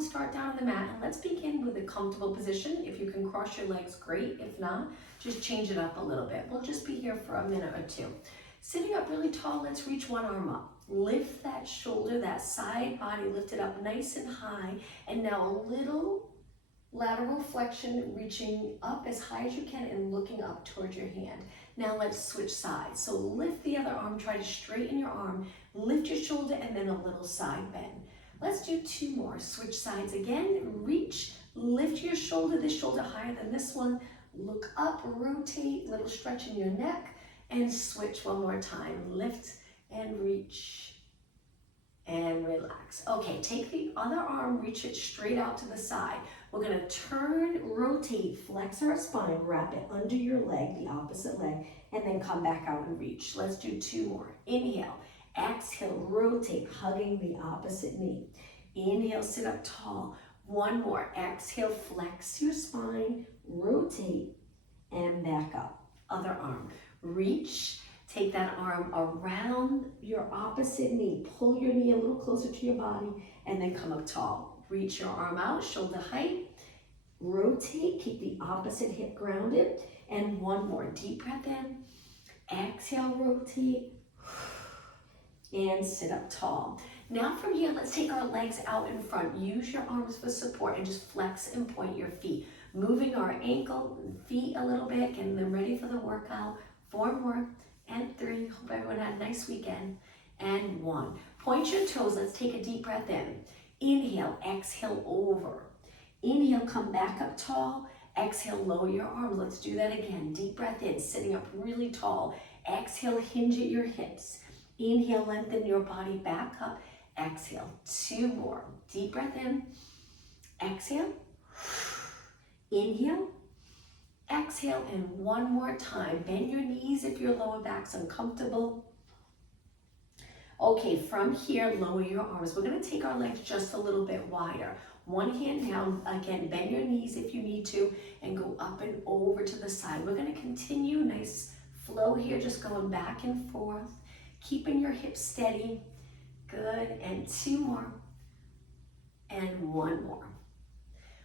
we'll start down on the mat, and let's begin with a comfortable position. If you can cross your legs, great. If not, just change it up a little bit. We'll just be here for a minute or two. Sitting up really tall, let's reach one arm up. Lift that shoulder, that side body, lift it up nice and high. And now a little lateral flexion, reaching up as high as you can and looking up towards your hand. Now let's switch sides. So lift the other arm, try to straighten your arm, lift your shoulder, and then a little side bend. Let's do 2 more. Switch sides again, reach, lift your shoulder, this shoulder higher than this one. Look up, rotate, little stretch in your neck, and switch one more time. Lift and reach and relax. Okay, take the other arm, reach it straight out to the side. We're gonna turn, rotate, flex our spine, wrap it under your leg, the opposite leg, and then come back out and reach. Let's do 2 more. Inhale, exhale, rotate, hugging the opposite knee. Inhale, sit up tall. 1 more. Exhale, flex your spine, rotate, and back up. Other arm. Reach, take that arm around your opposite knee. Pull your knee a little closer to your body, and then come up tall. Reach your arm out, shoulder height. Rotate, keep the opposite hip grounded. And 1 more. Deep breath in. Exhale, rotate. And sit up tall. Now from here, let's take our legs out in front. Use your arms for support and just flex and point your feet. Moving our ankle and feet a little bit, getting them ready for the workout. 4 more, and 3. Hope everyone had a nice weekend. And 1. Point your toes. Let's take a deep breath in. Inhale, exhale over. Inhale, come back up tall. Exhale, lower your arms. Let's do that again. Deep breath in, sitting up really tall. Exhale, hinge at your hips. Inhale, lengthen your body back up. Exhale, 2 more. Deep breath in. Exhale. Inhale. Exhale, and 1 more time. Bend your knees if your lower back's uncomfortable. Okay, from here, lower your arms. We're gonna take our legs just a little bit wider. 1 hand down, again, bend your knees if you need to, and go up and over to the side. We're gonna continue, nice flow here, just going back and forth, keeping your hips steady. Good, and 2 more, and 1 more.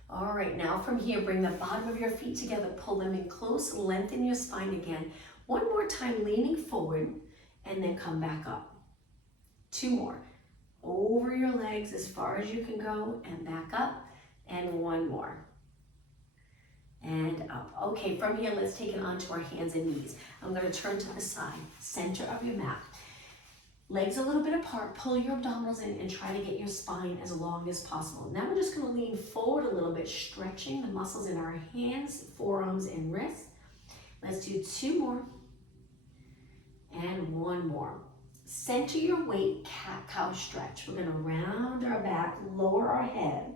All right, now from here, bring the bottom of your feet together, pull them in close, lengthen your spine again. 1 more time, leaning forward, and then come back up. 2 more. Over your legs as far as you can go, and back up, and 1 more. And up. Okay, from here, let's take it onto our hands and knees. I'm gonna turn to the side, center of your mat. Legs a little bit apart, pull your abdominals in and try to get your spine as long as possible. Now we're just gonna lean forward a little bit, stretching the muscles in our hands, forearms, and wrists. Let's do 2 more and 1 more. Center your weight, cat-cow stretch. We're gonna round our back, lower our head,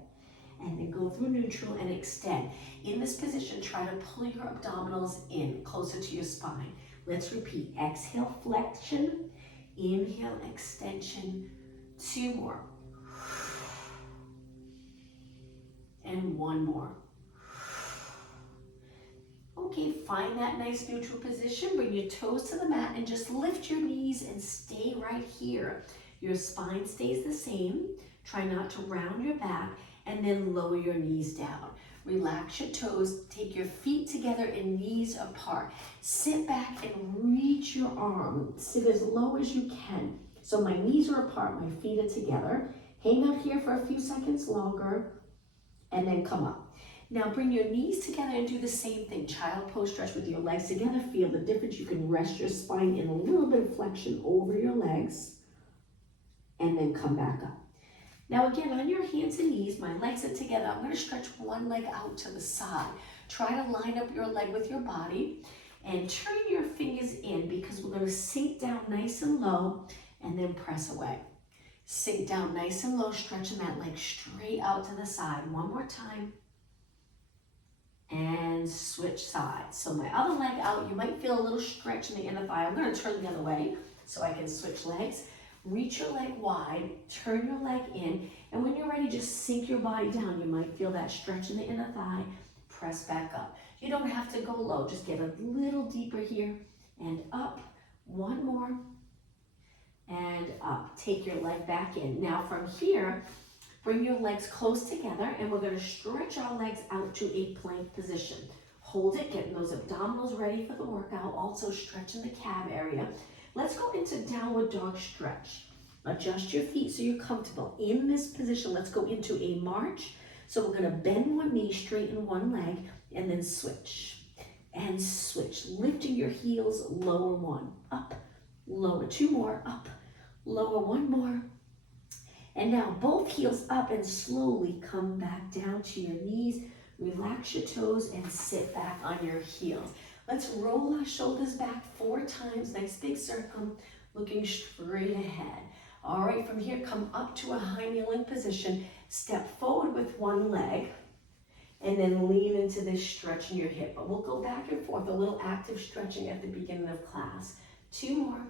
and then go through neutral and extend. In this position, try to pull your abdominals in, closer to your spine. Let's repeat. Exhale, flexion. Inhale, extension. 2 more. And 1 more. Okay, find that nice neutral position. Bring your toes to the mat and just lift your knees and stay right here. Your spine stays the same. Try not to round your back, and then lower your knees down. Relax your toes, take your feet together and knees apart. Sit back and reach your arm. Sit as low as you can. So my knees are apart, my feet are together. Hang out here for a few seconds longer, and then come up. Now bring your knees together and do the same thing. Child pose stretch with your legs together. Feel the difference. You can rest your spine in a little bit of flexion over your legs, and then come back up. Now again, on your hands and knees, my legs are together. I'm gonna stretch one leg out to the side. Try to line up your leg with your body and turn your fingers in, because we're gonna sink down nice and low and then press away. Sink down nice and low, stretching that leg straight out to the side. 1 more time. And switch sides. So my other leg out, you might feel a little stretch in the inner thigh. I'm gonna turn the other way so I can switch legs. Reach your leg wide, turn your leg in, and when you're ready, just sink your body down. You might feel that stretch in the inner thigh. Press back up. You don't have to go low, just get a little deeper here and up. 1 more and up. Take your leg back in. Now from here, Bring your legs close together and we're gonna stretch our legs out to a plank position. Hold it, getting those abdominals ready for the workout, also stretching the calf area. Let's go into downward dog stretch. Adjust your feet so you're comfortable. In this position, let's go into a march. So we're gonna bend one knee, straighten one leg, and then switch. And switch, lifting your heels, lower one, up, lower, two more, up, lower, one more. And now both heels up and slowly come back down to your knees. Relax your toes and sit back on your heels. Let's roll our shoulders back 4 times. Nice big circle, looking straight ahead. All right, from here, come up to a high kneeling position. Step forward with one leg and then lean into this stretch in your hip. But we'll go back and forth, a little active stretching at the beginning of class. 2 more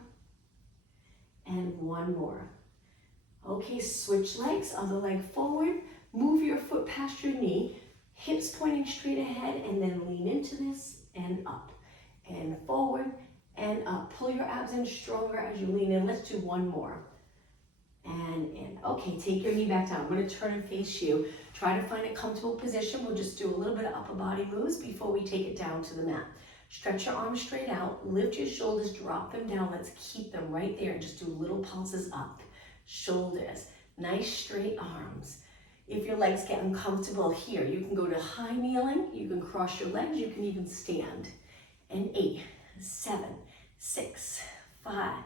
and 1 more. Okay, switch legs, other leg forward. Move your foot past your knee. Hips pointing straight ahead and then lean into this and up and forward and up. Pull your abs in stronger as you lean in. Let's do 1 more. And in. Okay, take your knee back down. I'm going to turn and face you. Try to find a comfortable position. We'll just do a little bit of upper body moves before we take it down to the mat. Stretch your arms straight out. Lift your shoulders, drop them down. Let's keep them right there and just do little pulses up. Shoulders, nice straight arms. If your legs get uncomfortable here, you can go to high kneeling, you can cross your legs, you can even stand. And 8, 7, 6, 5,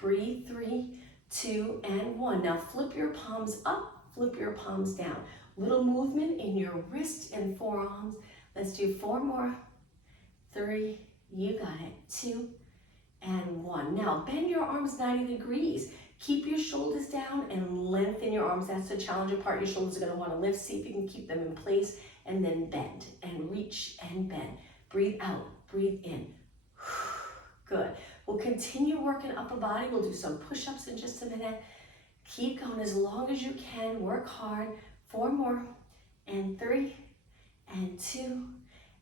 breathe, 3, 2, and 1. Now flip your palms up, flip your palms down. Little movement in your wrists and forearms. Let's do 4 more, 3, you got it, 2, and 1. Now bend your arms 90 degrees. Keep your shoulders down and lengthen your arms. That's the challenging part. Your shoulders are going to want to lift. See if you can keep them in place and then bend and reach and bend. Breathe out, breathe in. Good. We'll continue working upper body. We'll do some push-ups in just a minute. Keep going as long as you can. Work hard. 4 more and 3 and 2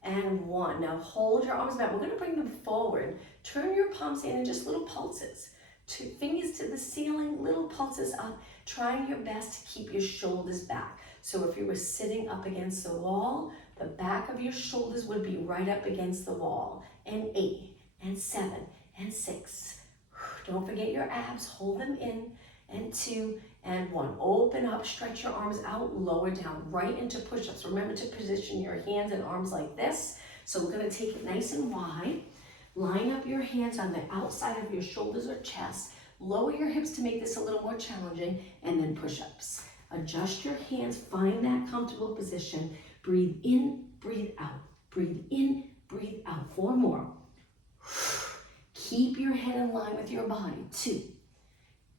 and 1. Now hold your arms back. We're going to bring them forward. Turn your palms in just little pulses. 2 fingers to the ceiling, little pulses up, trying your best to keep your shoulders back. So if you were sitting up against the wall, the back of your shoulders would be right up against the wall. And 8, and 7, and 6. Don't forget your abs, hold them in. And 2, and 1. Open up, stretch your arms out, lower down, right into push-ups. Remember to position your hands and arms like this. So we're gonna take it nice and wide. Line up your hands on the outside of your shoulders or chest. Lower your hips to make this a little more challenging, and then push-ups. Adjust your hands, find that comfortable position. Breathe in, breathe out. Breathe in, breathe out. 4 more. Keep your head in line with your body. 2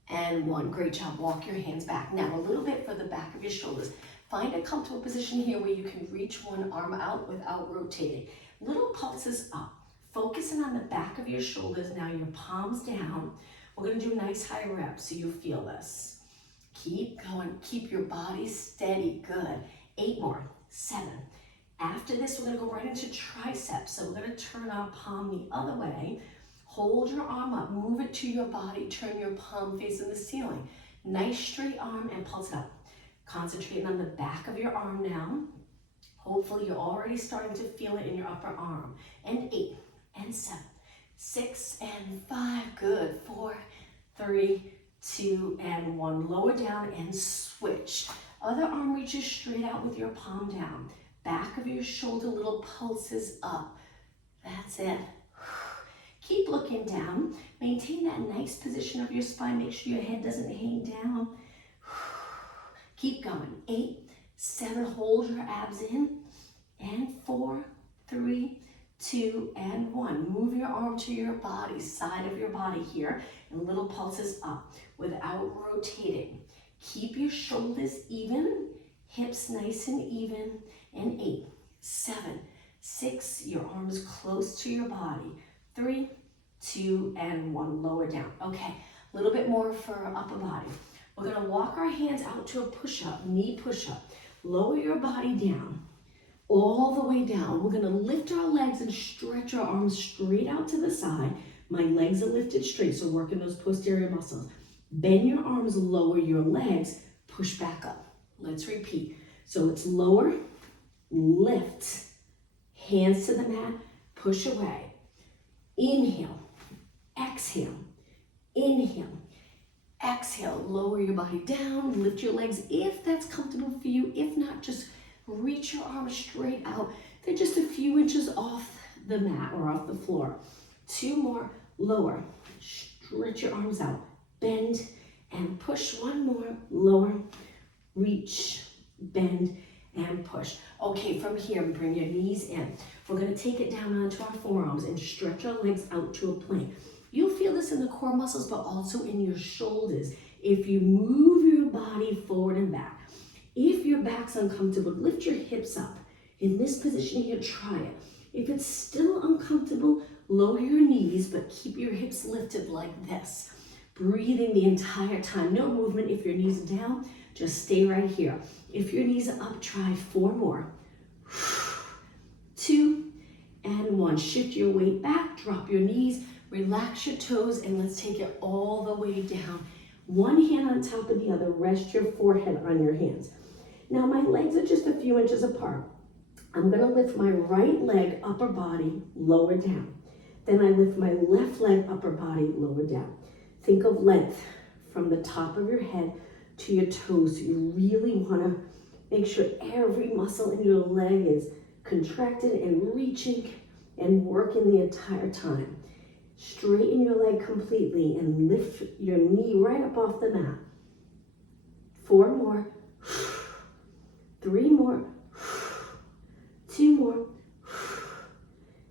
and 1. Great job. Walk your hands back. Now a little bit for the back of your shoulders. Find a comfortable position here where you can reach one arm out without rotating. Little pulses up. Focusing on the back of your shoulders, now your palms down. We're gonna do nice high reps so you feel this. Keep going, keep your body steady, good. 8 more, 7. After this, we're gonna go right into triceps. So we're gonna turn our palm the other way. Hold your arm up, move it to your body, turn your palm facing the ceiling. Nice straight arm and pulse it up. Concentrating on the back of your arm now. Hopefully you're already starting to feel it in your upper arm. And 8. And 7, 6, and 5. Good. 4, 3, 2, and 1. Lower down and switch. Other arm reaches straight out with your palm down. Back of your shoulder, little pulses up. That's it. Keep looking down. Maintain that nice position of your spine. Make sure your head doesn't hang down. Keep going. 8, 7. Hold your abs in. And 4, 3, 2, and 1. Move your arm to your body, side of your body here, and little pulses up without rotating. Keep your shoulders even, hips nice and even. And 8, 7, 6. Your arms close to your body. 3, 2, and 1. Lower down. Okay, a little bit more for upper body. We're gonna walk our hands out to a push-up, knee push-up. Lower your body down. All the way down. We're gonna lift our legs and stretch our arms straight out to the side. My legs are lifted straight, so working those posterior muscles. Bend your arms, lower your legs, push back up. Let's repeat. So it's lower, lift, hands to the mat, push away. Inhale, exhale, inhale, exhale. Lower your body down, lift your legs if that's comfortable for you. If not, just reach your arms straight out. They're just a few inches off the mat or off the floor. 2 more, lower, stretch your arms out, bend and push. 1 more, lower, reach, bend and push. Okay, from here, bring your knees in. We're gonna take it down onto our forearms and stretch our legs out to a plank. You'll feel this in the core muscles, but also in your shoulders. If you move your body forward and back. If your back's uncomfortable, lift your hips up. In this position here, try it. If it's still uncomfortable, lower your knees, but keep your hips lifted like this. Breathing the entire time. No movement. If your knees are down, just stay right here. If your knees are up, try 4 more. 2 and 1. Shift your weight back, drop your knees, relax your toes, and let's take it all the way down. 1 hand on top of the other. Rest your forehead on your hands. Now my legs are just a few inches apart. I'm gonna lift my right leg, upper body, lower down. Then I lift my left leg, upper body, lower down. Think of length from the top of your head to your toes. You really wanna make sure every muscle in your leg is contracted and reaching and working the entire time. Straighten your leg completely and lift your knee right up off the mat. 4 more. 3 more. 2 more.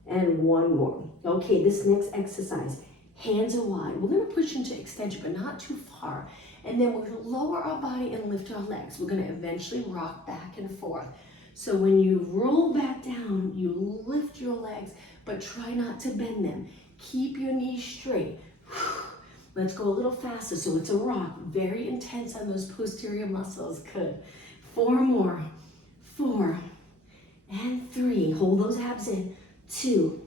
And 1 more. Okay, this next exercise, hands are wide. We're gonna push into extension, but not too far. And then we're gonna lower our body and lift our legs. We're gonna eventually rock back and forth. So when you roll back down, you lift your legs, but try not to bend them. Keep your knees straight. Let's go a little faster. So it's a rock, very intense on those posterior muscles. Good. 4 more. 4 and 3. Hold those abs in. 2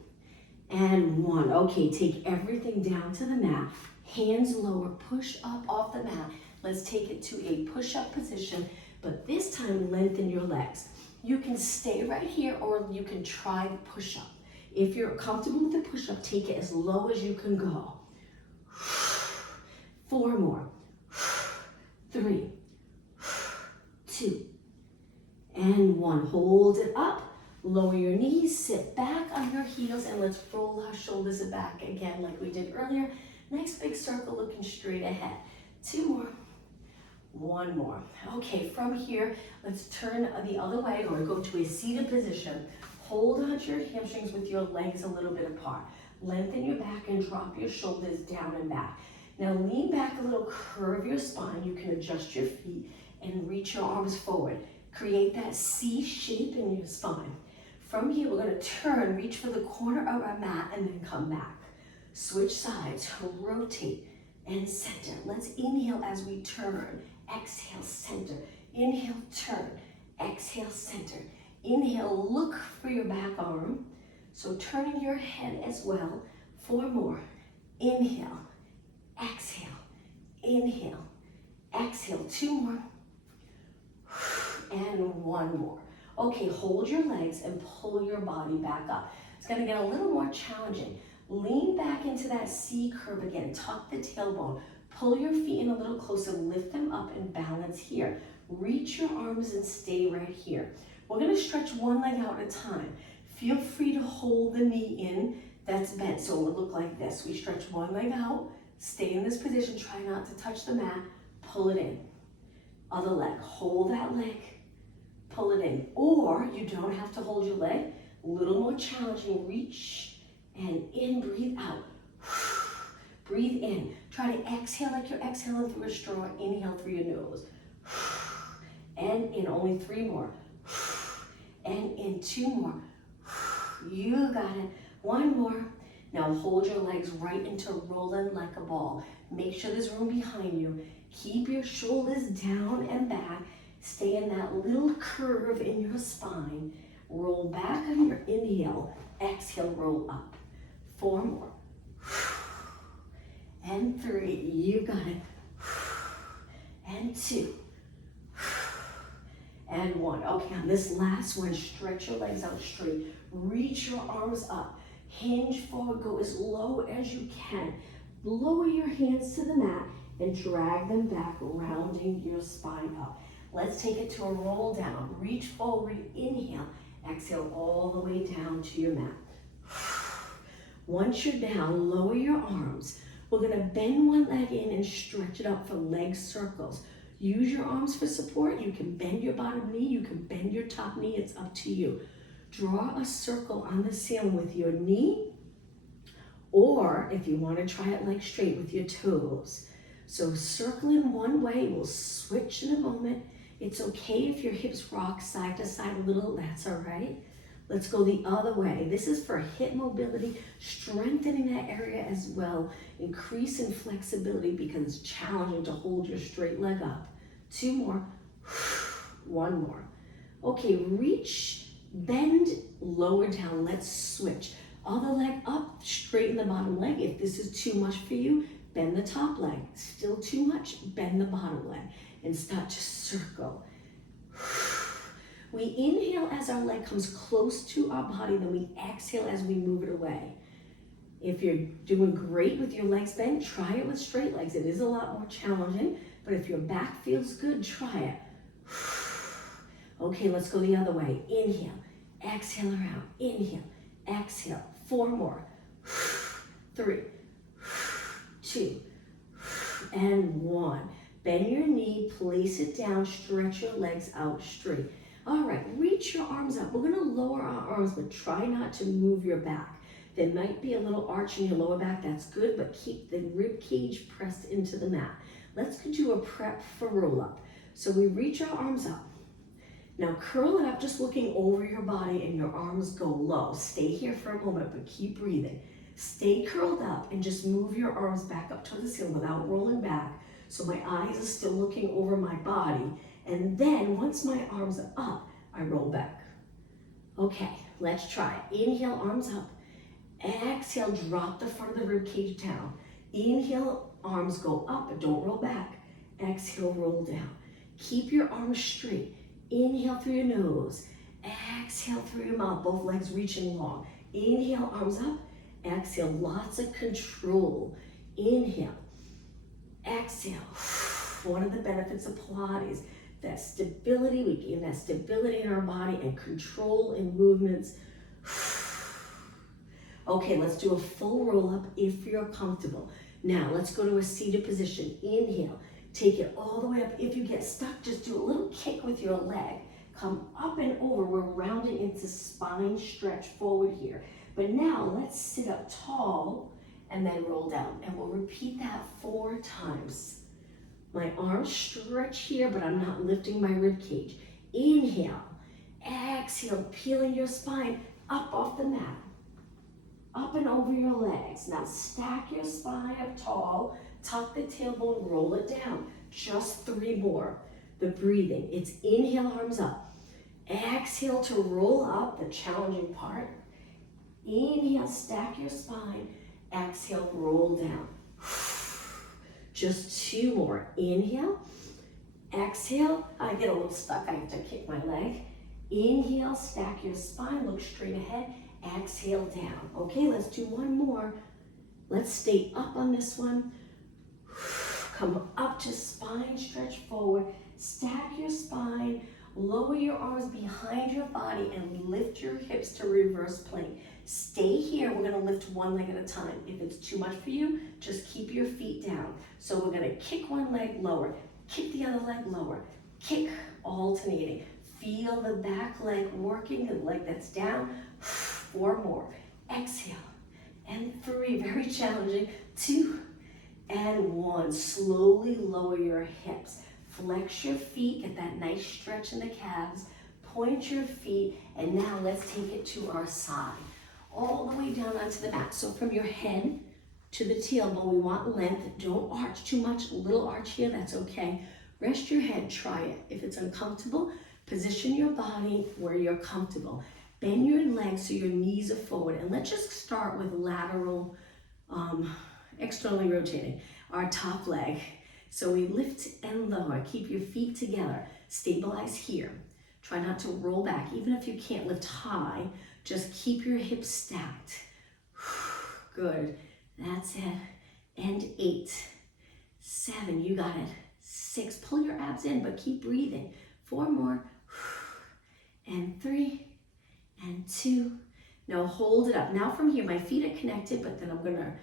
and 1. Okay, take everything down to the mat. Hands lower, push up off the mat. Let's take it to a push-up position, but this time lengthen your legs. You can stay right here or you can try the push-up. If you're comfortable with the push-up, take it as low as you can go. 4 more. 3, 2, and 1. Hold it up. Lower your knees, sit back on your heels, and let's roll our shoulders back again like we did earlier. Nice big circle looking straight ahead. 2 more. 1 more. Okay, from here, let's turn the other way or go to a seated position. Hold on to your hamstrings with your legs a little bit apart. Lengthen your back and drop your shoulders down and back. Now lean back a little, curve your spine. You can adjust your feet and reach your arms forward. Create that C shape in your spine. From here, we're gonna turn, reach for the corner of our mat and then come back. Switch sides, rotate and center. Let's inhale as we turn. Exhale, center. Inhale, turn. Exhale, center. Inhale, look for your back arm. So turning your head as well. 4 more. Inhale, exhale, inhale, exhale. 2 more. And 1 more. Okay, hold your legs and pull your body back up. It's gonna get a little more challenging. Lean back into that C curve again. Tuck the tailbone. Pull your feet in a little closer. Lift them up and balance here. Reach your arms and stay right here. We're gonna stretch one leg out at a time. Feel free to hold the knee in that's bent. So it would look like this. We stretch one leg out. Stay in this position. Try not to touch the mat. Pull it in. Other leg. Hold that leg. Pull it in. Or you don't have to hold your leg. A little more challenging. Reach and in. Breathe out. Breathe in. Try to exhale like you're exhaling through a straw. Inhale through your nose. And in. Only 3 more. And in. 2 more. You got it. 1 more. Now hold your legs right into rolling like a ball. Make sure there's room behind you. Keep your shoulders down and back. Stay in that little curve in your spine. Roll back on your inhale. Exhale, roll up. 4 more. And 3. You got it. And 2. and 1. Okay, on this last one, stretch your legs out straight. Reach your arms up. Hinge forward, go as low as you can. Lower your hands to the mat and drag them back, rounding your spine up. Let's take it to a roll down. Reach forward, inhale. Exhale all the way down to your mat. Once you're down, lower your arms. We're gonna bend one leg in and stretch it up for leg circles. Use your arms for support. You can bend your bottom knee, you can bend your top knee, it's up to you. Draw a circle on the ceiling with your knee, or if you want to try it leg straight with your toes. So circling one way, we'll switch in a moment. It's okay if your hips rock side to side a little, that's all right. Let's go the other way. This is for hip mobility, strengthening that area as well, increasing flexibility because it's challenging to hold your straight leg up. 2 more, 1 more. Okay, reach, bend, lower down, let's switch. Other leg up, straighten the bottom leg. If this is too much for you, bend the top leg. Still too much, bend the bottom leg and start to circle. We inhale as our leg comes close to our body, then we exhale as we move it away. If you're doing great with your legs bent, try it with straight legs. It is a lot more challenging, but if your back feels good, try it. Okay, let's go the other way. Inhale, exhale around, inhale, exhale. 4 more. 3, 2, and 1. Bend your knee, place it down, stretch your legs out straight. All right, reach your arms up. We're gonna lower our arms, but try not to move your back. There might be a little arch in your lower back, that's good, but keep the rib cage pressed into the mat. Let's do a prep for roll up. So we reach our arms up. Now curl it up, just looking over your body, and your arms go low. Stay here for a moment, but keep breathing. Stay curled up and just move your arms back up to the ceiling without rolling back. So my eyes are still looking over my body. And then once my arms are up, I roll back. Okay, let's try it. Inhale, arms up. Exhale, drop the front of the rib cage down. Inhale, arms go up, but don't roll back. Exhale, roll down. Keep your arms straight. Inhale through your nose. Exhale through your mouth, both legs reaching long. Inhale, arms up. Exhale, lots of control. Inhale. Exhale. One of the benefits of Pilates, that stability, we gain that stability in our body and control in movements. Okay, let's do a full roll up if you're comfortable. Now, let's go to a seated position. Inhale, take it all the way up. If you get stuck, just do a little kick with your leg. Come up and over. We're rounding into spine stretch forward here. But now, let's sit up tall and then roll down. And we'll repeat that 4 times. My arms stretch here, but I'm not lifting my rib cage. Inhale, exhale, peeling your spine up off the mat. Up and over your legs. Now stack your spine up tall, tuck the tailbone, roll it down. Just 3 more. The breathing, it's inhale, arms up. Exhale to roll up, the challenging part. Inhale, stack your spine. Exhale, roll down. Just 2 more. Inhale, exhale. I get a little stuck, I have to kick my leg. Inhale, stack your spine, look straight ahead. Exhale down. Okay, let's do 1 more. Let's stay up on this one. Come up to spine stretch forward. Stack your spine. Lower your arms behind your body and lift your hips to reverse plank. Stay here. We're going to lift 1 leg at a time. If it's too much for you, just keep your feet down. So we're going to kick 1 leg lower, kick the other leg lower, kick, alternating. Feel the back leg working, the leg that's down. 4 more. Exhale. And 3, very challenging. 2 and 1. Slowly lower your hips. Flex your feet, get that nice stretch in the calves. Point your feet, and now let's take it to our side. All the way down onto the mat. So from your head to the tailbone, we want length. Don't arch too much. A little arch here, that's okay. Rest your head, try it. If it's uncomfortable, position your body where you're comfortable. Bend your legs so your knees are forward. And let's just start with lateral, externally rotating. Our top leg. So we lift and lower. Keep your feet together. Stabilize here. Try not to roll back. Even if you can't lift high, just keep your hips stacked. Good. That's it. And 8, 7, you got it. 6, pull your abs in, but keep breathing. 4 more. And 3, and 2. Now hold it up. Now from here, my feet are connected, but then I'm gonna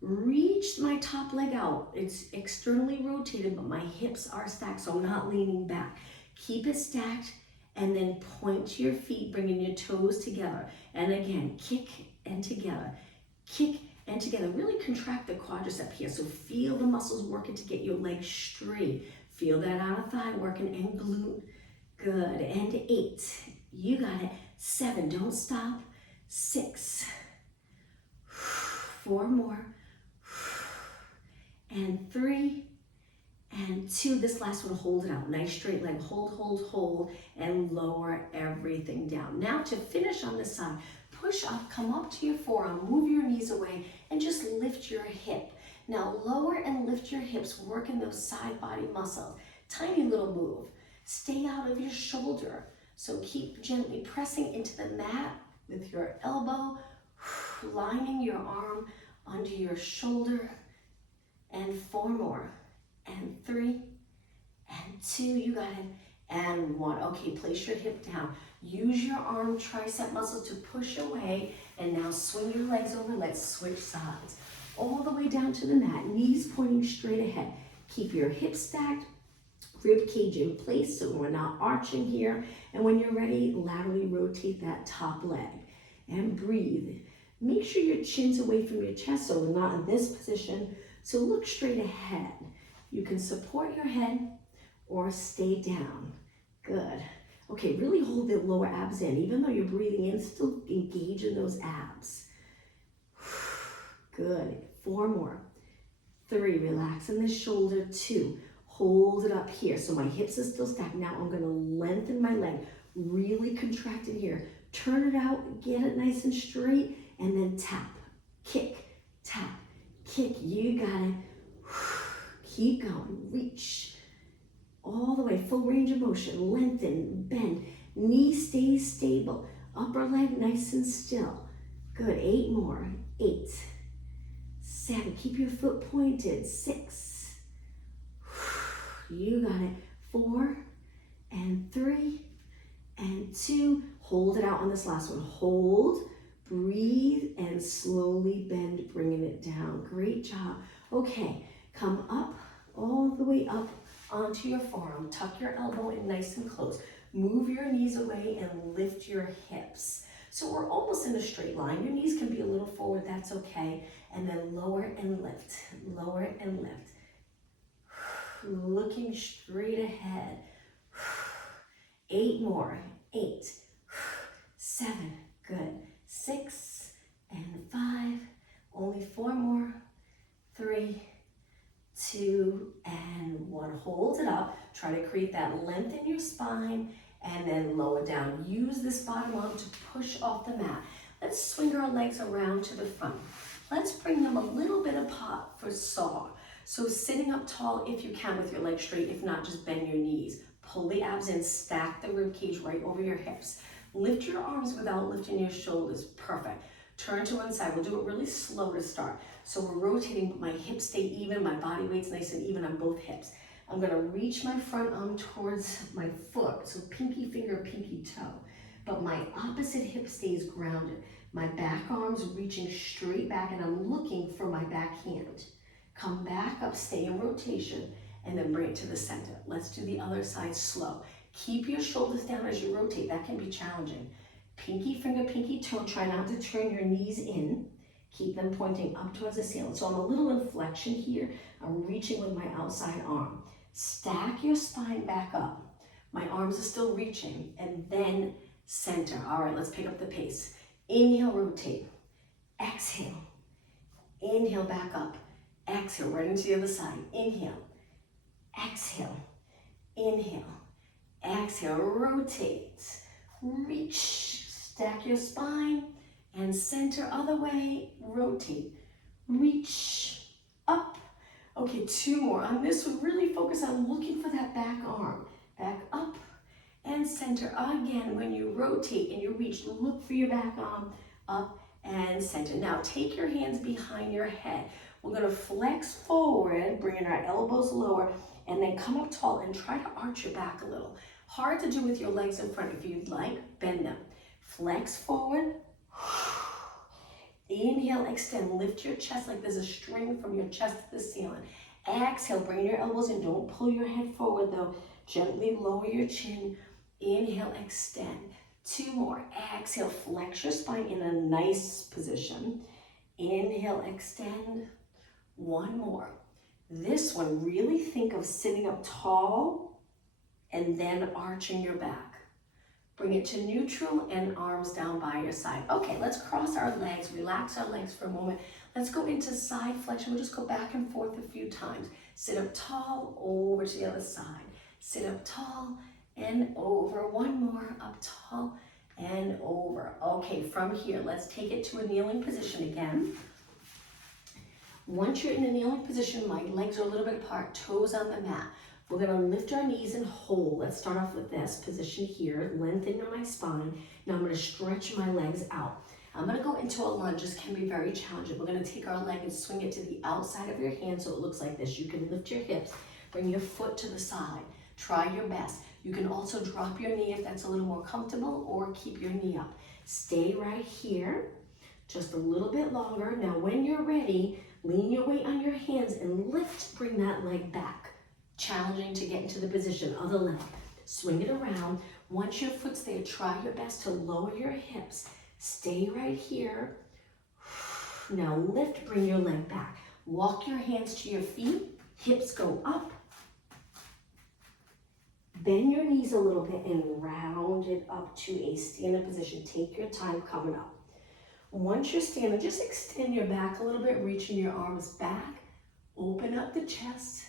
reach my top leg out. It's externally rotated, but my hips are stacked, so I'm not leaning back. Keep it stacked, and then point to your feet, bringing your toes together. And again, kick and together. Kick and together. Really contract the quadricep here. So feel the muscles working to get your legs straight. Feel that outer thigh working and glute. Good. And 8. You got it. 7. Don't stop. 6. 4 more. And 3. And 2. This last one, hold it out. Nice straight leg. Hold, hold, hold. And lower everything down. Now to finish on this side, push up, come up to your forearm, move your knees away, and just lift your hip. Now lower and lift your hips, working those side body muscles. Tiny little move. Stay out of your shoulder. So keep gently pressing into the mat with your elbow, lining your arm under your shoulder. And 4 more. And 3, and 2, you got it. And 1. Okay, place your hip down. Use your arm tricep muscles to push away, and now swing your legs over. Let's switch sides. All the way down to the mat, knees pointing straight ahead. Keep your hips stacked, rib cage in place so we're not arching here. And when you're ready, laterally rotate that top leg and breathe. Make sure your chin's away from your chest so we're not in this position. So look straight ahead. You can support your head or stay down. Good. Okay, really hold the lower abs in. Even though you're breathing in, still engage in those abs. Good. 4 more. 3, relax in the shoulder. 2, hold it up here. So my hips are still stacked. Now I'm gonna lengthen my leg. Really contract it here. Turn it out, get it nice and straight, and then tap, kick, tap, kick. You got it. Keep going, reach. All the way, full range of motion. Lengthen, bend, knee stays stable. Upper leg nice and still. Good, 8 more. 8, 7, keep your foot pointed. 6, you got it. 4, and 3, and 2. Hold it out on this last one. Hold, breathe, and slowly bend, bringing it down. Great job. Okay, come up, all the way up onto your forearm. Tuck your elbow in nice and close. Move your knees away and lift your hips. So we're almost in a straight line. Your knees can be a little forward, that's okay. And then lower and lift, lower and lift. Looking straight ahead. 8 more. 8, 7, good. 6, and 5, only 4 more. 3, 2, and 1. Hold it up. Try to create that length in your spine, and then lower down. Use this bottom arm to push off the mat. Let's swing our legs around to the front. Let's bring them a little bit apart for saw. So sitting up tall if you can with your legs straight. If not, just bend your knees. Pull the abs in, stack the rib cage right over your hips. Lift your arms without lifting your shoulders. Perfect. Turn to one side. We'll do it really slow to start. So we're rotating, but my hips stay even. My body weight's nice and even on both hips. I'm gonna reach my front arm towards my foot. So pinky finger, pinky toe. But my opposite hip stays grounded. My back arm's reaching straight back, and I'm looking for my back hand. Come back up, stay in rotation, and then bring it to the center. Let's do the other side slow. Keep your shoulders down as you rotate. That can be challenging. Pinky finger, pinky toe. Try not to turn your knees in. Keep them pointing up towards the ceiling. So I'm a little inflection here. I'm reaching with my outside arm. Stack your spine back up. My arms are still reaching, and then center. All right, let's pick up the pace. Inhale, rotate. Exhale. Inhale, back up. Exhale, right into the other side. Inhale. Exhale. Inhale. Exhale, rotate. Reach. Stack your spine. And center other way. Rotate. Reach. Up. Okay, 2 more. On this one, really focus on looking for that back arm. Back up and center. Again, when you rotate and you reach, look for your back arm, up and center. Now take your hands behind your head. We're gonna flex forward, bringing our elbows lower, and then come up tall and try to arch your back a little. Hard to do with your legs in front. If you'd like, bend them. Flex forward. Inhale, extend, lift your chest like there's a string from your chest to the ceiling. Exhale, bring your elbows in. Don't pull your head forward though. Gently lower your chin. Inhale, extend. 2 more. Exhale, flex your spine in a nice position. Inhale, extend. 1 more. This one, really think of sitting up tall and then arching your back. Bring it to neutral and arms down by your side. Okay, let's cross our legs, relax our legs for a moment. Let's go into side flexion. We'll just go back and forth a few times. Sit up tall, over to the other side. Sit up tall and over. 1 more, up tall and over. Okay, from here, let's take it to a kneeling position again. Once you're in a kneeling position, my legs are a little bit apart, toes on the mat. We're gonna lift our knees and hold. Let's start off with this position here, lengthen my spine. Now I'm gonna stretch my legs out. I'm gonna go into a lunge. This can be very challenging. We're gonna take our leg and swing it to the outside of your hand so it looks like this. You can lift your hips, bring your foot to the side. Try your best. You can also drop your knee if that's a little more comfortable, or keep your knee up. Stay right here, just a little bit longer. Now when you're ready, lean your weight on your hands and lift, bring that leg back. Challenging to get into the position, other leg. Swing it around. Once your foot's there, try your best to lower your hips. Stay right here. Now lift, bring your leg back. Walk your hands to your feet, hips go up. Bend your knees a little bit and round it up to a standing position. Take your time coming up. Once you're standing, just extend your back a little bit, reaching your arms back. Open up the chest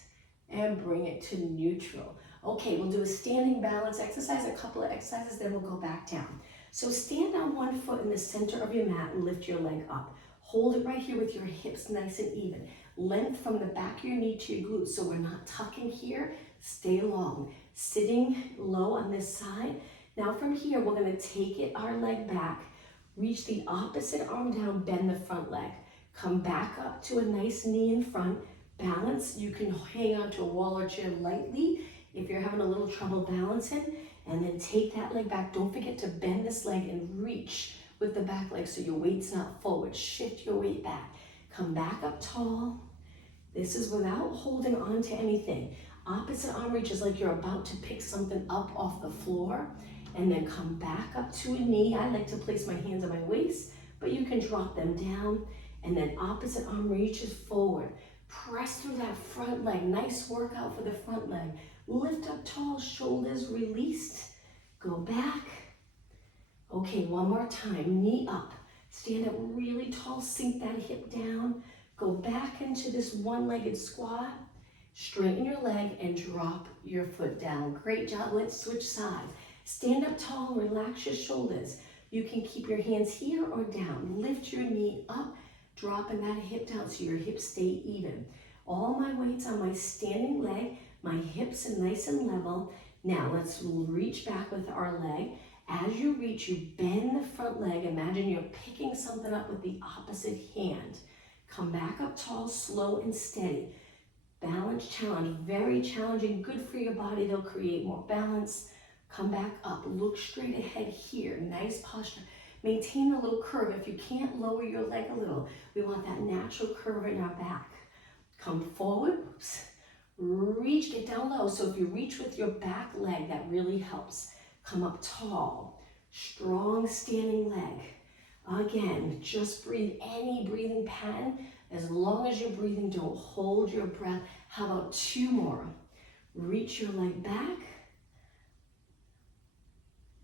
and bring it to neutral. Okay, we'll do a standing balance exercise, a couple of exercises, then we'll go back down. So stand on one foot in the center of your mat and lift your leg up. Hold it right here with your hips nice and even. Length from the back of your knee to your glutes, so we're not tucking here. Stay long. Sitting low on this side. Now from here, we're gonna take it, our leg back, reach the opposite arm down, bend the front leg. Come back up to a nice knee in front. Balance, you can hang on to a wall or chair lightly if you're having a little trouble balancing, and then take that leg back. Don't forget to bend this leg and reach with the back leg so your weight's not forward. Shift your weight back. Come back up tall. This is without holding on to anything. Opposite arm reach is like you're about to pick something up off the floor, and then come back up to a knee. I like to place my hands on my waist, but you can drop them down, and then opposite arm reaches forward. Press through that front leg. Nice workout for the front leg. Lift up tall, shoulders released. Go back. Okay, one more time. Knee up. Stand up really tall. Sink that hip down. Go back into this one-legged squat. Straighten your leg and drop your foot down. Great job. Let's switch sides. Stand up tall. Relax your shoulders. You can keep your hands here or down. Lift your knee up. Dropping that hip down so your hips stay even. All my weight's on my standing leg. My hips are nice and level. Now let's reach back with our leg. As you reach, you bend the front leg. Imagine you're picking something up with the opposite hand. Come back up tall, slow and steady. Balance challenge, very challenging, good for your body. They'll create more balance. Come back up, look straight ahead here. Nice posture. Maintain a little curve. If you can't, lower your leg a little. We want that natural curve in our back. Come forward, oops. Reach, get down low. So if you reach with your back leg, that really helps. Come up tall, strong standing leg. Again, just breathe any breathing pattern. As long as you're breathing, don't hold your breath. How about 2 more? Reach your leg back.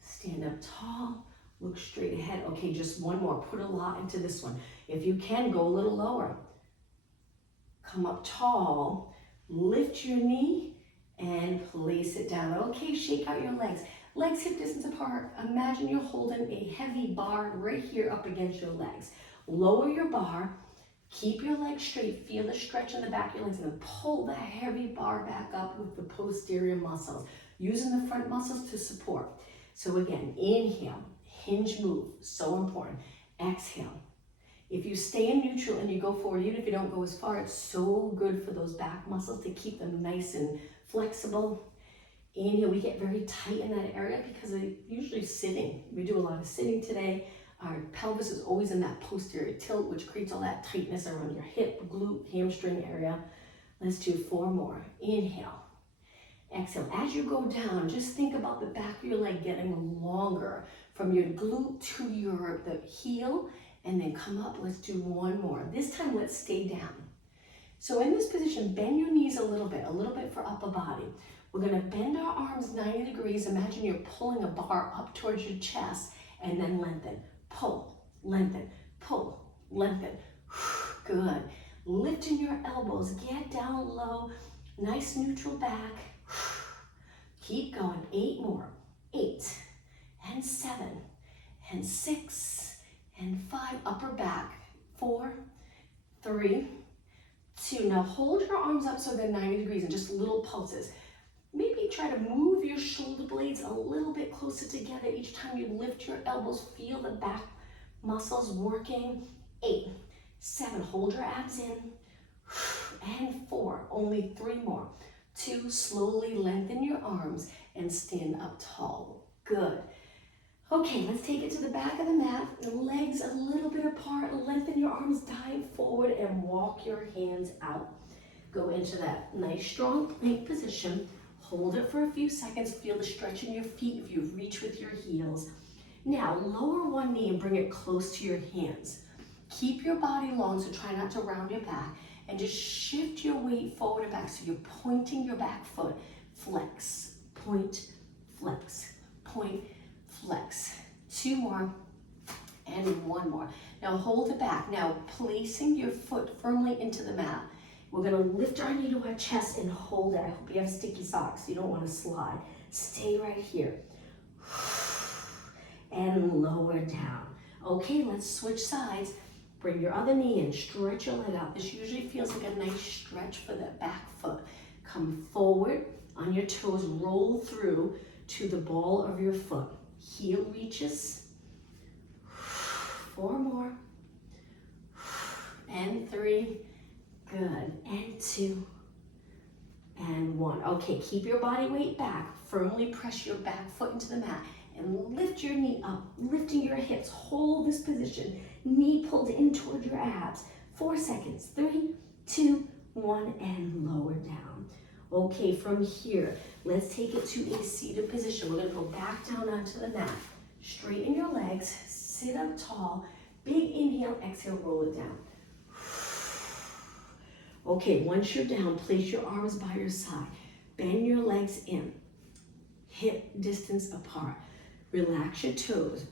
Stand up tall. Look straight ahead. Okay, just 1 more. Put a lot into this one. If you can, go a little lower. Come up tall. Lift your knee and place it down. Okay, shake out your legs. Legs hip distance apart. Imagine you're holding a heavy bar right here up against your legs. Lower your bar. Keep your legs straight. Feel the stretch in the back of your legs and then pull that heavy bar back up with the posterior muscles. using the front muscles to support. So again, inhale, hinge move, so important. Exhale. If you stay in neutral and you go forward, even if you don't go as far, it's so good for those back muscles to keep them nice and flexible. Inhale, we get very tight in that area because of usually sitting. We do a lot of sitting today. Our pelvis is always in that posterior tilt, which creates all that tightness around your hip, glute, hamstring area. Let's do 4 more. Inhale. Exhale. As you go down, just think about the back of your leg getting longer from your glute to the heel, and then come up. Let's do 1 more. This time, let's stay down. So in this position, bend your knees a little bit for upper body. We're gonna bend our arms 90 degrees. Imagine you're pulling a bar up towards your chest, and then lengthen. Pull, lengthen, pull, lengthen. Good. Lifting your elbows, get down low, nice neutral back. Keep going, 8 more. 8, and 7, and 6, and 5, upper back. 4, 3, 2. Now hold your arms up so they're 90 degrees and just little pulses. Maybe try to move your shoulder blades a little bit closer together each time you lift your elbows. Feel the back muscles working. 8, 7, hold your abs in. And 4, only 3 more. 2, slowly lengthen your arms and stand up tall. Good. Okay, let's take it to the back of the mat. Legs a little bit apart. Lengthen your arms, dive forward, and walk your hands out. Go into that nice strong plank position. Hold it for a few seconds. Feel the stretch in your feet if you reach with your heels. Now, lower one knee and bring it close to your hands. Keep your body long, so try not to round your back. And just shift your weight forward and back, so you're pointing your back foot. Flex, point, flex, point, flex. 2 more, and 1 more. Now hold it back. Now placing your foot firmly into the mat. We're gonna lift our knee to our chest and hold it. I hope you have sticky socks. You don't wanna slide. Stay right here. And lower down. Okay, let's switch sides. Bring your other knee in, stretch your leg out. This usually feels like a nice stretch for the back foot. Come forward on your toes, roll through to the ball of your foot. Heel reaches. 4 more. And 3. Good. And 2. And 1. Okay, keep your body weight back. Firmly press your back foot into the mat and lift your knee up, lifting your hips. Hold this position. Knee pulled in toward your abs. 4 seconds. 3, 2, 1, and lower down. Okay, from here, let's take it to a seated position. We're gonna go back down onto the mat. Straighten your legs, sit up tall. Big inhale, exhale, roll it down. Okay, once you're down, place your arms by your side. Bend your legs in, hip distance apart. Relax your toes.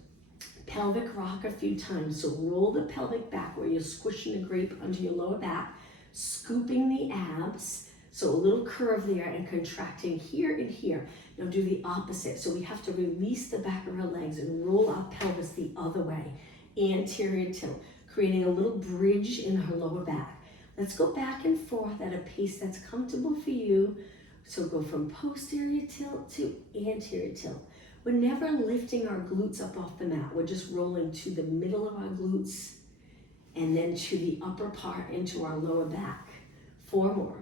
Pelvic rock a few times. So roll the pelvic back where you're squishing the grape under your lower back, scooping the abs. So a little curve there and contracting here and here. Now do the opposite. So we have to release the back of our legs and roll our pelvis the other way. Anterior tilt, creating a little bridge in our lower back. Let's go back and forth at a pace that's comfortable for you. So go from posterior tilt to anterior tilt. We're never lifting our glutes up off the mat. We're just rolling to the middle of our glutes and then to the upper part into our lower back. 4 more.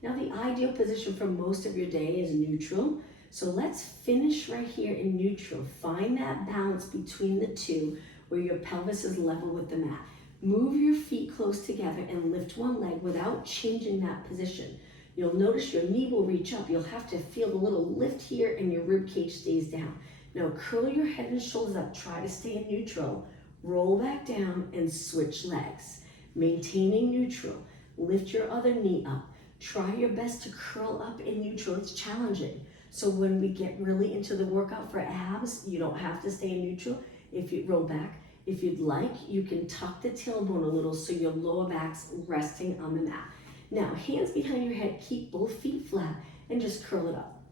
Now the ideal position for most of your day is neutral. So let's finish right here in neutral. Find that balance between the two where your pelvis is level with the mat. Move your feet close together and lift one leg without changing that position. You'll notice your knee will reach up. You'll have to feel a little lift here and your rib cage stays down. Now curl your head and shoulders up. Try to stay in neutral. Roll back down and switch legs. Maintaining neutral. Lift your other knee up. Try your best to curl up in neutral. It's challenging. So when we get really into the workout for abs, you don't have to stay in neutral. If you roll back, if you'd like, you can tuck the tailbone a little so your lower back's resting on the mat. Now, hands behind your head, keep both feet flat and just curl it up.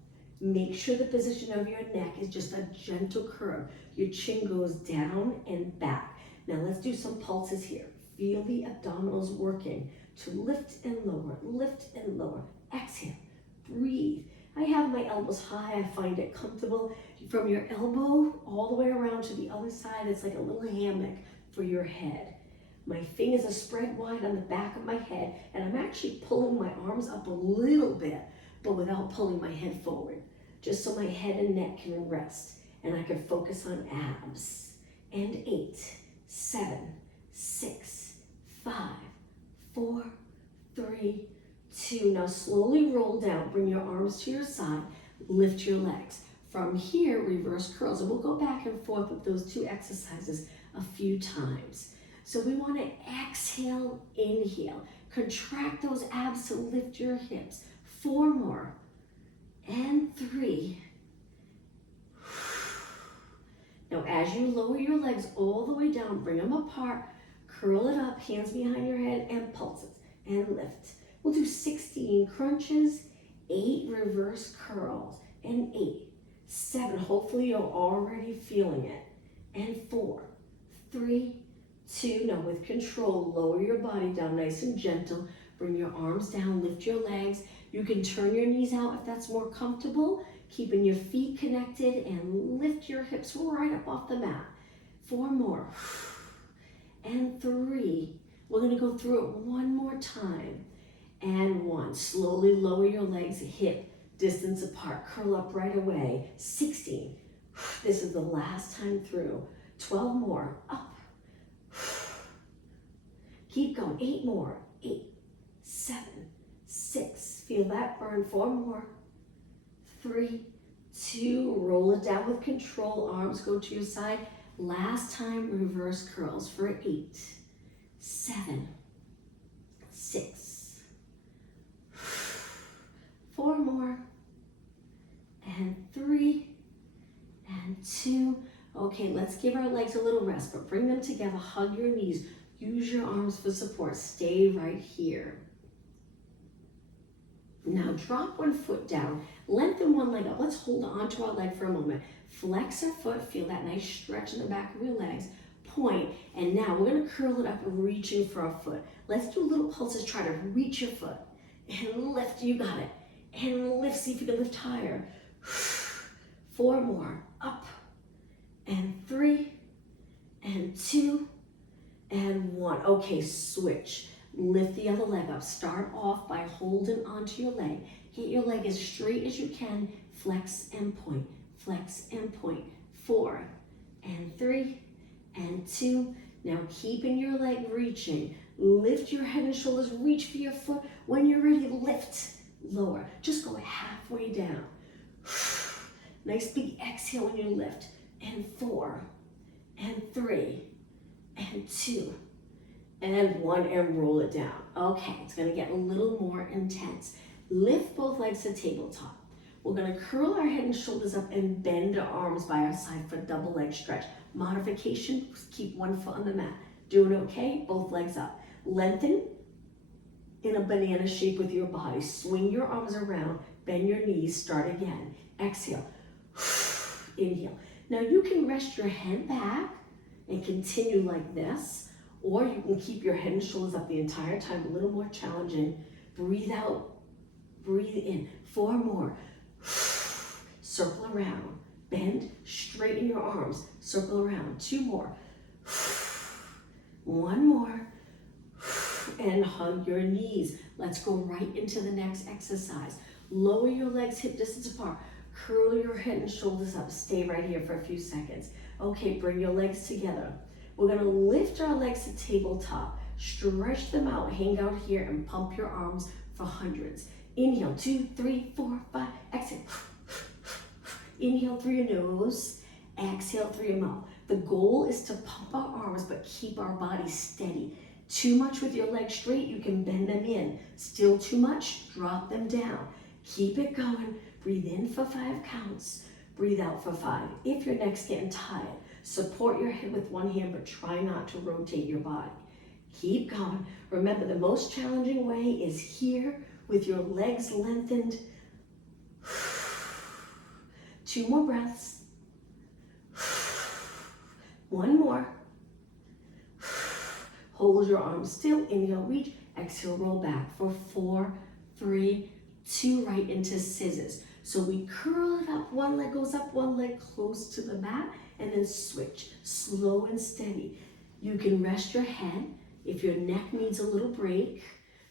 Make sure the position of your neck is just a gentle curve. Your chin goes down and back. Now let's do some pulses here. Feel the abdominals working to lift and lower, exhale, breathe. I have my elbows high. I find it comfortable. From your elbow all the way around to the other side, it's like a little hammock for your head. My fingers are spread wide on the back of my head, and I'm actually pulling my arms up a little bit, but without pulling my head forward, just so my head and neck can rest, and I can focus on abs. And 8, 7, 6, 5, 4, 3, 2. Now slowly roll down. Bring your arms to your side. Lift your legs. From here, reverse curls. And we'll go back and forth with those two exercises a few times. So we want to exhale, inhale. Contract those abs to lift your hips. 4 more. And 3. Now as you lower your legs all the way down, bring them apart, curl it up, hands behind your head, and pulses, and lift. We'll do 16 crunches, 8 reverse curls, and 8, 7, hopefully you're already feeling it, and 4, 3, 2, now with control, lower your body down nice and gentle, bring your arms down, lift your legs. You can turn your knees out if that's more comfortable, keeping your feet connected, and lift your hips right up off the mat. 4 more, and 3. We're gonna go through it one more time, and 1. Slowly lower your legs, hip distance apart, curl up right away. 16, this is the last time through. 12 more, up. Keep going, 8 more, 8, 7, 6, feel that burn. 4 more, 3, 2, roll it down with control, arms go to your side. Last time, reverse curls for 8, 7, 6, 4 more, and 3, and 2. Okay, let's give our legs a little rest, but bring them together, hug your knees, use your arms for support, stay right here. Now drop one foot down, lengthen one leg up. Let's hold on to our leg for a moment. Flex our foot, feel that nice stretch in the back of your legs. Point, and now we're gonna curl it up, reaching for our foot. Let's do little pulses, try to reach your foot. And lift, you got it. And lift, see if you can lift higher. 4 more, up. And 3, and 2, and 1. Okay, switch. Lift the other leg up. Start off by holding onto your leg. Get your leg as straight as you can. Flex and point. Flex and point. 4, and 3, and 2. Now keeping your leg reaching. Lift your head and shoulders. Reach for your foot. When you're ready, lift. Lower. Just go halfway down. Nice big exhale when you lift. And 4, and 3, and 2, and 1, and roll it down. Okay, it's gonna get a little more intense. Lift both legs to tabletop. We're gonna curl our head and shoulders up and bend our arms by our side for double leg stretch. Modification, keep one foot on the mat. Doing okay, both legs up. Lengthen in a banana shape with your body. Swing your arms around, bend your knees, start again. Exhale, inhale. Now you can rest your head back and continue like this, or you can keep your head and shoulders up the entire time, a little more challenging. Breathe out, breathe in. 4 more. Circle around, bend, straighten your arms, circle around. 2 more. 1 more. And hug your knees. Let's go right into the next exercise. Lower your legs hip distance apart. Curl your head and shoulders up. Stay right here for a few seconds. Okay, bring your legs together. We're gonna lift our legs to tabletop. Stretch them out, hang out here, and pump your arms for hundreds. Inhale, 2, 3, 4, 5. Exhale. Inhale through your nose. Exhale through your mouth. The goal is to pump our arms, but keep our body steady. Too much with your legs straight, you can bend them in. Still too much, drop them down. Keep it going. Breathe in for 5 counts. Breathe out for 5. If your neck's getting tired, support your head with one hand, but try not to rotate your body. Keep going. Remember, the most challenging way is here with your legs lengthened. 2 more breaths. 1 more. Hold your arms still. Inhale, reach. Exhale, roll back for 4, 3, 2, right into scissors. So we curl it up, one leg goes up, one leg close to the mat, and then switch, slow and steady. You can rest your head if your neck needs a little break.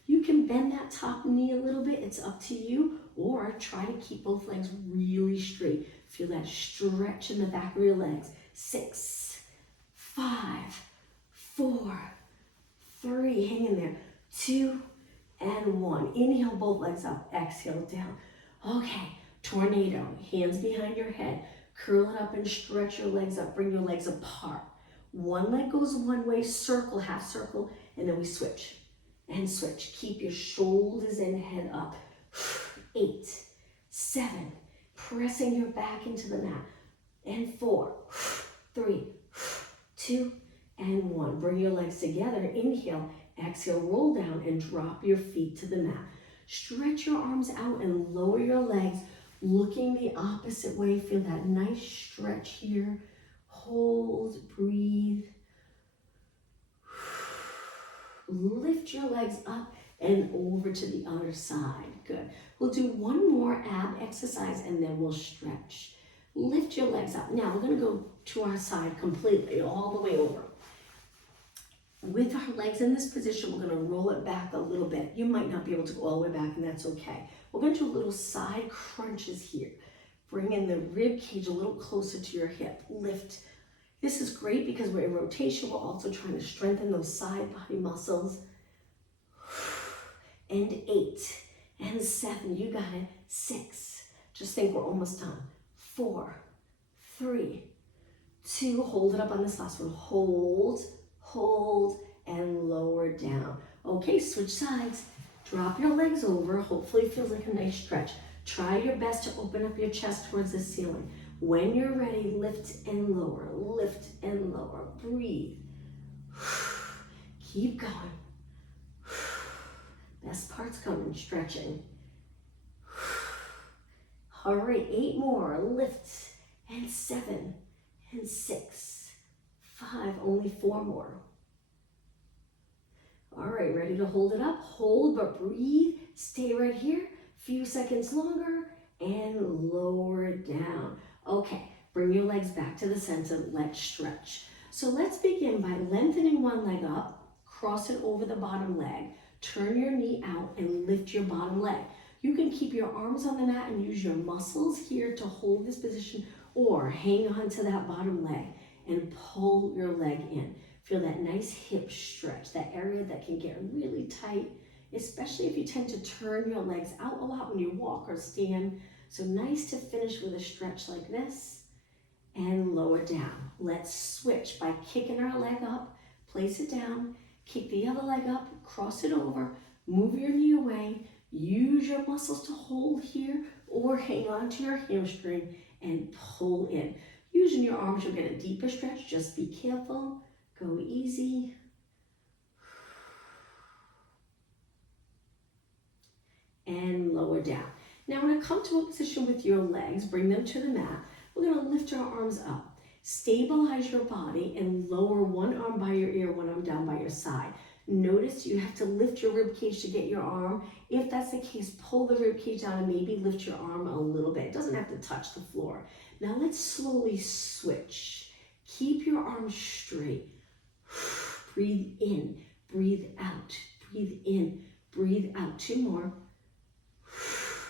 You can bend that top knee a little bit, it's up to you, or try to keep both legs really straight. Feel that stretch in the back of your legs. 6, 5, 4, 3, hang in there, 2, and 1. Inhale, both legs up, exhale, down. Okay, tornado, hands behind your head. Curl it up and stretch your legs up, bring your legs apart. One leg goes one way, circle, half circle, and then we switch and switch. Keep your shoulders and head up. 8, 7, pressing your back into the mat. And 4, 3, 2, and 1. Bring your legs together. Inhale, exhale, roll down and drop your feet to the mat. Stretch your arms out and lower your legs, looking the opposite way. Feel that nice stretch here. Hold, breathe. Lift your legs up and over to the other side. Good. We'll do one more ab exercise and then we'll stretch. Lift your legs up. Now we're going to go to our side completely, all the way over. With our legs in this position, we're going to roll it back a little bit. You might not be able to go all the way back, and that's okay. We're going to do little side crunches here. Bring in the rib cage a little closer to your hip. Lift. This is great because we're in rotation. We're also trying to strengthen those side body muscles. And 8, and 7. You got it. 6. Just think we're almost done. 4, 3, 2. Hold it up on this last one. Hold, hold, and lower down. Okay, switch sides. Drop your legs over. Hopefully it feels like a nice stretch. Try your best to open up your chest towards the ceiling. When you're ready, lift and lower, lift and lower. Breathe. Keep going. Best part's coming, stretching. All right, 8 more. Lift, and 7, and 6, 5, only 4 more. All right, ready to hold it up? Hold, but breathe. Stay right here. Few seconds longer, and lower down. Okay, bring your legs back to the center. Let's stretch. So let's begin by lengthening one leg up, cross it over the bottom leg, turn your knee out, and lift your bottom leg. You can keep your arms on the mat and use your muscles here to hold this position, or hang on to that bottom leg and pull your leg in. Feel that nice hip stretch, that area that can get really tight, especially if you tend to turn your legs out a lot when you walk or stand. So nice to finish with a stretch like this and lower down. Let's switch by kicking our leg up, place it down, kick the other leg up, cross it over, move your knee away, use your muscles to hold here or hang on to your hamstring and pull in. Using your arms, you'll get a deeper stretch. Just be careful. Go easy. And lower down. Now in a comfortable position with your legs, bring them to the mat. We're going to lift our arms up. Stabilize your body and lower one arm by your ear, one arm down by your side. Notice you have to lift your rib cage to get your arm. If that's the case, pull the rib cage down and maybe lift your arm a little bit. It doesn't have to touch the floor. Now let's slowly switch. Keep your arms straight. Breathe in, breathe out, breathe in, breathe out. 2 more.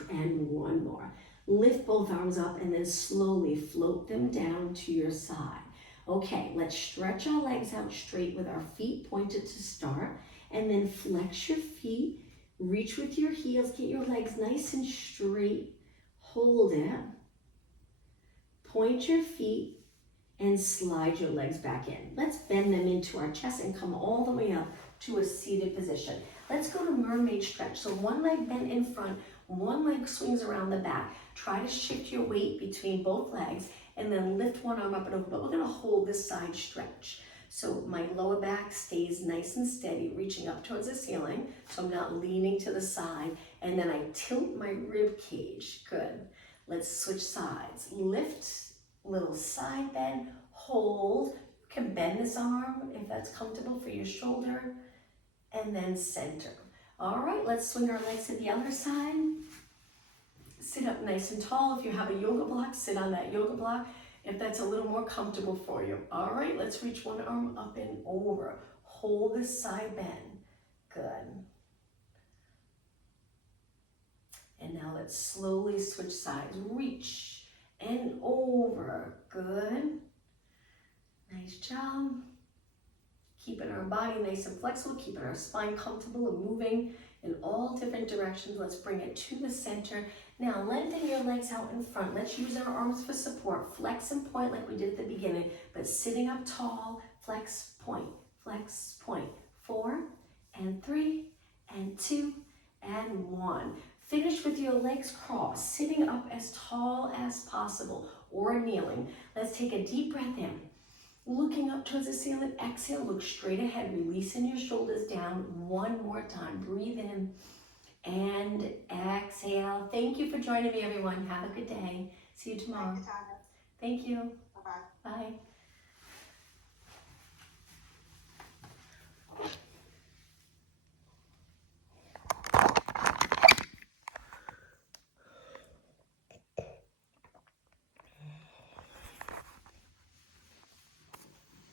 And 1 more. Lift both arms up and then slowly float them down to your side. Okay, let's stretch our legs out straight with our feet pointed to start, and then flex your feet, reach with your heels, get your legs nice and straight, hold it, point your feet, and slide your legs back in. Let's bend them into our chest and come all the way up to a seated position. Let's go to mermaid stretch. So one leg bent in front, one leg swings around the back. Try to shift your weight between both legs and then lift one arm up and over, but we're gonna hold this side stretch. So my lower back stays nice and steady, reaching up towards the ceiling, so I'm not leaning to the side, and then I tilt my rib cage. Good. Let's switch sides. Lift, little side bend, hold. You can bend this arm if that's comfortable for your shoulder, and then center. All right, let's swing our legs to the other side. sit up nice and tall. If you have a yoga block, sit on that yoga block if that's a little more comfortable for you. All right, let's reach one arm up and over. Hold this side bend. Good. And now let's slowly switch sides. Reach and over. Good. Nice job. Keeping our body nice and flexible, keeping our spine comfortable and moving in all different directions. Let's bring it to the center. Now lengthen your legs out in front. Let's use our arms for support. Flex and point like we did at the beginning, but sitting up tall, flex, point, 4 and 3 and 2 and 1. Finish with your legs crossed, sitting up as tall as possible or kneeling. Let's take a deep breath in. Looking up towards the ceiling, exhale, look straight ahead, releasing your shoulders down one more time. Breathe in and exhale. Thank you for joining me, everyone. Have a good day. See you tomorrow. Thank you, Tanya. Thank you. Bye-bye. Bye.